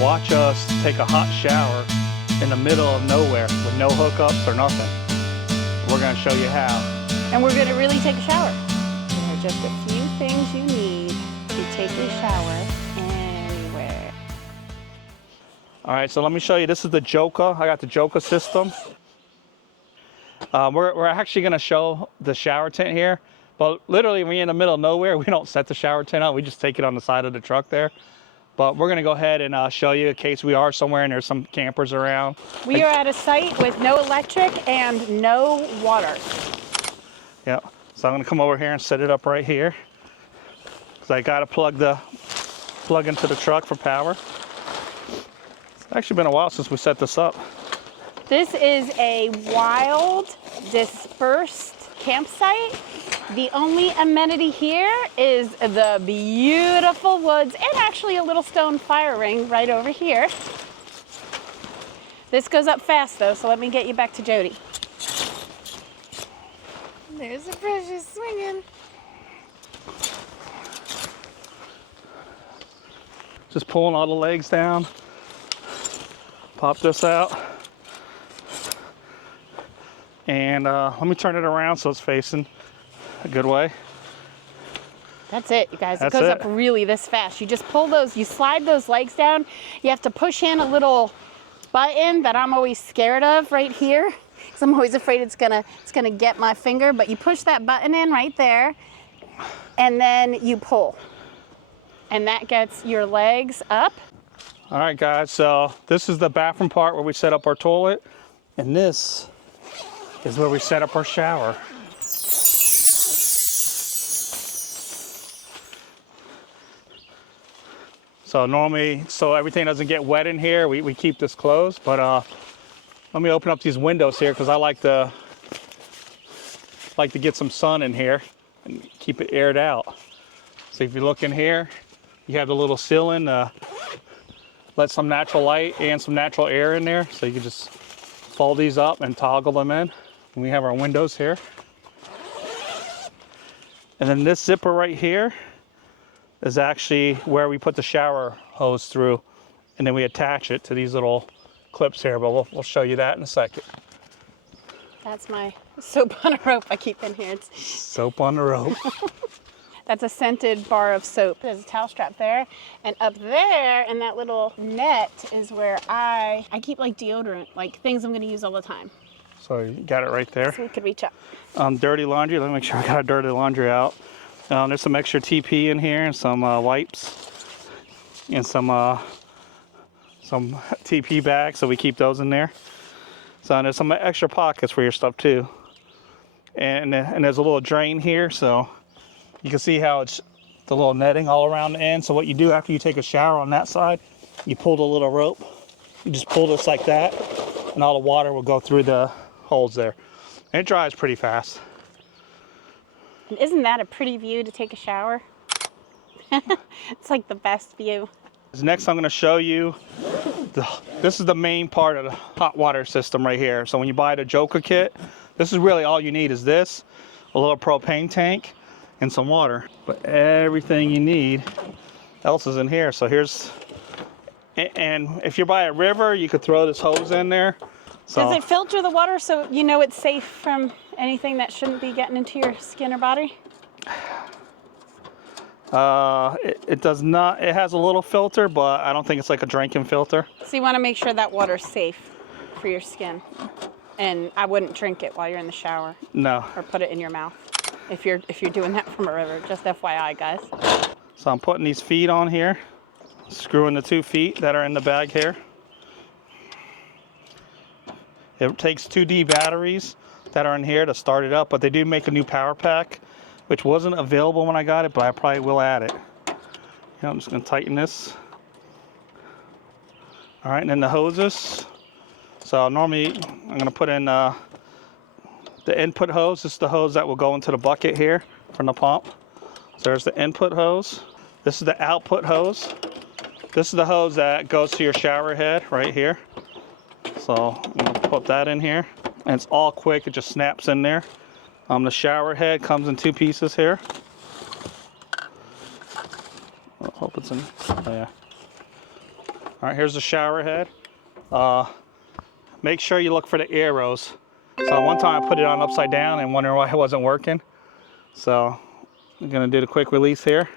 watch us take a hot shower in the middle of nowhere with no hookups or nothing. We're gonna show you how. And we're gonna really take a shower. There are just a few things you need to take a shower anywhere. All right, so let me show you. This is the Joolca. I got the Joolca system. We're actually gonna show the shower tent here, but literally when you're in the middle of nowhere, we don't set the shower tent up. We just take it on the side of the truck there. But we're gonna go ahead and show you in case we are somewhere and there's some campers around. We are at a site with no electric and no water. Yeah, so I'm gonna come over here and set it up right here. Cause I gotta plug into the truck for power. It's actually been a while since we set this up. This is a wild, dispersed campsite. The only amenity here is the beautiful woods and actually a little stone fire ring right over here. This goes up fast though, so let me get you back to Jody. There's a Precious swinging. Just pulling all the legs down. Pop this out. And let me turn it around so it's facing a good way. That's it, you guys. That's it goes it. up really this fast. You just pull those, you slide those legs down. You have to push in a little button that I'm always scared of right here. Because I'm always afraid it's gonna get my finger. But you push that button in right there, and then you pull. And that gets your legs up. All right, guys, so this is the bathroom part where we set up our toilet. And this is where we set up our shower. So normally, so everything doesn't get wet in here, we keep this closed, but let me open up these windows here because I like to get some sun in here and keep it aired out. So if you look in here, you have the little ceiling, let some natural light and some natural air in there. So you can just fold these up and toggle them in. And we have our windows here. And then this zipper right here is actually where we put the shower hose through, and then we attach it to these little clips here, but we'll show you that in a second. That's my soap on a rope I keep in here. It's Soap on the rope. That's a scented bar of soap. There's a towel strap there, and up there in that little net is where I keep like deodorant, like things I'm gonna use all the time. So you got it right there. So we could reach up. Dirty laundry, let me make sure I got dirty laundry out. There's some extra TP in here and some wipes and some TP bags, so we keep those in there. So there's some extra pockets for your stuff too. And there's a little drain here, so you can see how it's the little netting all around the end. So what you do after you take a shower on that side, you pull the little rope. You just pull this like that, and all the water will go through the holes there. And it dries pretty fast. Isn't that a pretty view to take a shower? It's like the best view. Next I'm going to show you, this is the main part of the hot water system right here. So when you buy the Joolca kit, this is really all you need is this, a little propane tank, and some water. But everything you need else is in here. So here's, and if you're by a river, you could throw this hose in there. So, does it filter the water so you know it's safe from anything that shouldn't be getting into your skin or body? it does not. It has a little filter, but I don't think it's like a drinking filter. So you want to make sure that water's safe for your skin. And I wouldn't drink it while you're in the shower. No. Or put it in your mouth if you're doing that from a river. Just FYI, guys. So I'm putting these feet on here, screwing the 2 feet that are in the bag here. It takes 2D batteries that are in here to start it up, but they do make a new power pack, which wasn't available when I got it, but I probably will add it. Yeah, I'm just gonna tighten this. All right, and then the hoses. So normally I'm gonna put in the input hose. This is the hose that will go into the bucket here from the pump. So there's the input hose. This is the output hose. This is the hose that goes to your shower head right here. So I'm gonna put that in here, and it's all quick. It just snaps in there. The shower head comes in 2 pieces here. I hope it's in. Oh, yeah. All right, here's the shower head. Make sure you look for the arrows. So one time I put it on upside down and wondering why it wasn't working. So I'm gonna do the quick release here.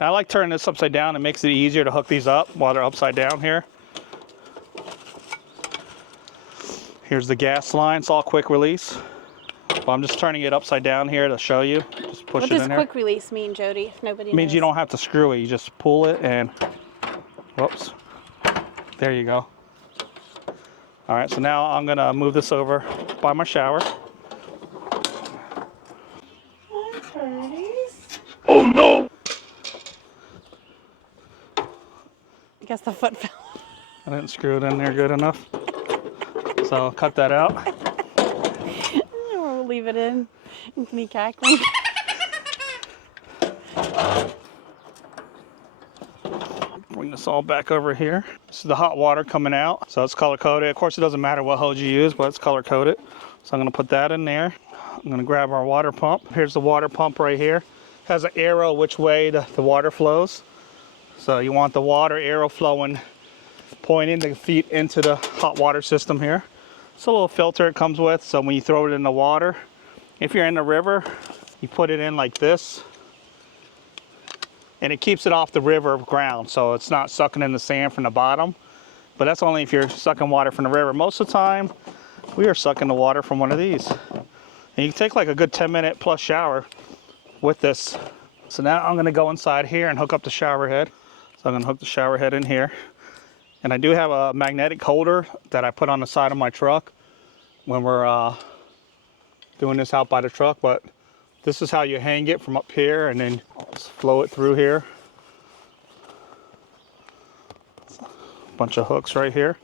I like turning this upside down. It makes it easier to hook these up while they're upside down here. Here's the gas line. It's all quick release. Well, I'm just turning it upside down here to show you. Just push it in there. What does quick release mean, Jody, if nobody knows? It means you don't have to screw it. You just pull it and, whoops. There you go. All right, so now I'm gonna move this over by my shower. Oh no! I guess the foot fell. I didn't screw it in there good enough. So I'll cut that out. We'll leave it in. Me cackling. Bring this all back over here. This is the hot water coming out. So it's color coded. Of course, it doesn't matter what hose you use, but it's color coded. So I'm gonna put that in there. I'm gonna grab our water pump. Here's the water pump right here. It has an arrow which way the water flows. So you want the water arrow flowing, pointing the feet into the hot water system here. It's a little filter it comes with. So when you throw it in the water, if you're in the river, you put it in like this. And it keeps it off the river ground, so it's not sucking in the sand from the bottom. But that's only if you're sucking water from the river. Most of the time, we are sucking the water from one of these. And you can take like a good 10-minute plus shower with this. So now I'm gonna go inside here and hook up the shower head. So I'm gonna hook the shower head in here. And I do have a magnetic holder that I put on the side of my truck when we're doing this out by the truck. But this is how you hang it from up here and then just flow it through here. Bunch of hooks right here.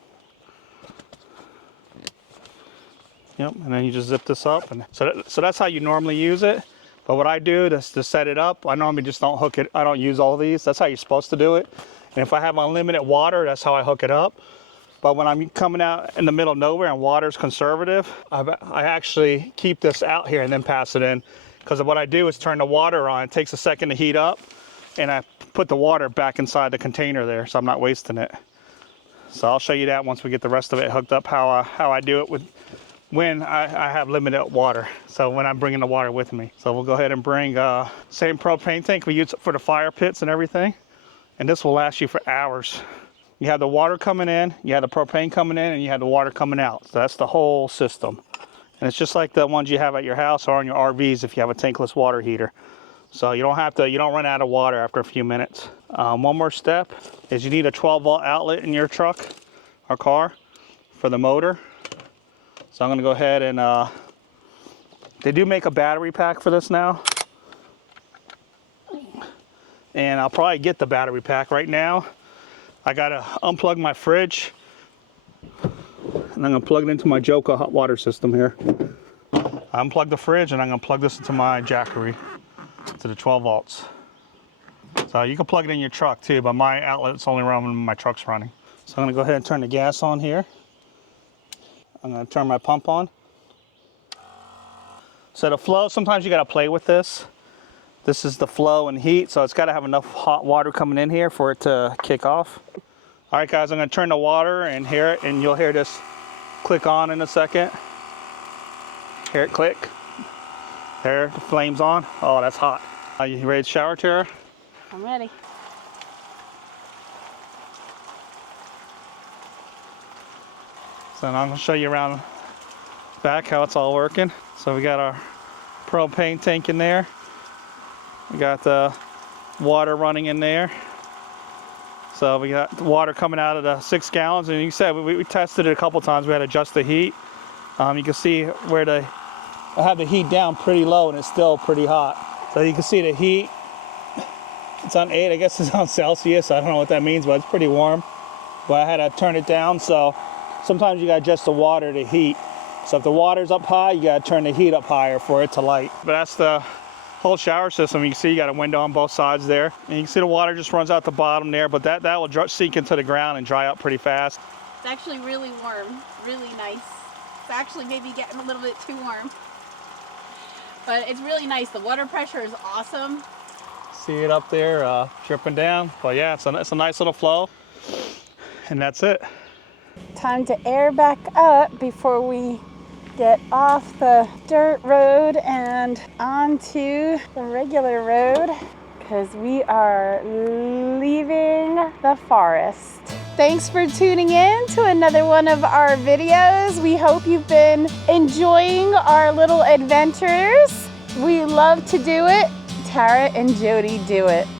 Yep, and then you just zip this up. And so that's how you normally use it. But what I do to set it up, I normally just don't hook it. I don't use all these. That's how you're supposed to do it. And if I have unlimited water, that's how I hook it up. But when I'm coming out in the middle of nowhere and water's conservative, I actually keep this out here and then pass it in. Because what I do is turn the water on. It takes a second to heat up, and I put the water back inside the container there, so I'm not wasting it. So I'll show you that once we get the rest of it hooked up, how I do it when I have limited water. So when I'm bringing the water with me. So we'll go ahead and bring same propane tank we use for the fire pits and everything, and this will last you for hours. You have the water coming in, you have the propane coming in, and you have the water coming out. So that's the whole system. And it's just like the ones you have at your house or on your RVs if you have a tankless water heater. So you don't run out of water after a few minutes. One more step is you need a 12-volt outlet in your truck or car for the motor. So I'm gonna go ahead and, they do make a battery pack for this now. And I'll probably get the battery pack right now. I gotta unplug my fridge. And I'm gonna plug it into my Joolca hot water system here. I unplug the fridge and I'm gonna plug this into my Jackery to the 12 volts. So you can plug it in your truck too, but my outlet's only running when my truck's running. So I'm gonna go ahead and turn the gas on here. I'm gonna turn my pump on. So the flow, sometimes you gotta play with this. This is the flow and heat, so it's gotta have enough hot water coming in here for it to kick off. All right guys, I'm gonna turn the water and hear it, and you'll hear this click on in a second. Hear it click. There, the flame's on. Oh, that's hot. Are you ready to shower, Tara? I'm ready. So now I'm gonna show you around back how it's all working. So we got our propane tank in there. We got the water running in there. So we got the water coming out of the 6 gallons, and you said we tested it a couple times. We had to adjust the heat. You can see where I have the heat down pretty low, and it's still pretty hot. So you can see the heat. It's on 8. I guess it's on Celsius. I don't know what that means, but it's pretty warm. But I had to turn it down. So sometimes you got to adjust the water to heat. So if the water's up high, you got to turn the heat up higher for it to light. But that's the whole shower system. You can see you got a window on both sides there, and you can see the water just runs out the bottom there, but that will sink into the ground and dry up pretty fast. It's actually really warm, really nice. It's actually maybe getting a little bit too warm, but it's really nice. The water pressure is awesome. See it up there dripping down. But yeah, it's a nice little flow. And that's it. Time to air back up before we get off the dirt road and onto the regular road, because we are leaving the forest. Thanks for tuning in to another one of our videos. We hope you've been enjoying our little adventures. We love to do it. Tara and Jody do it.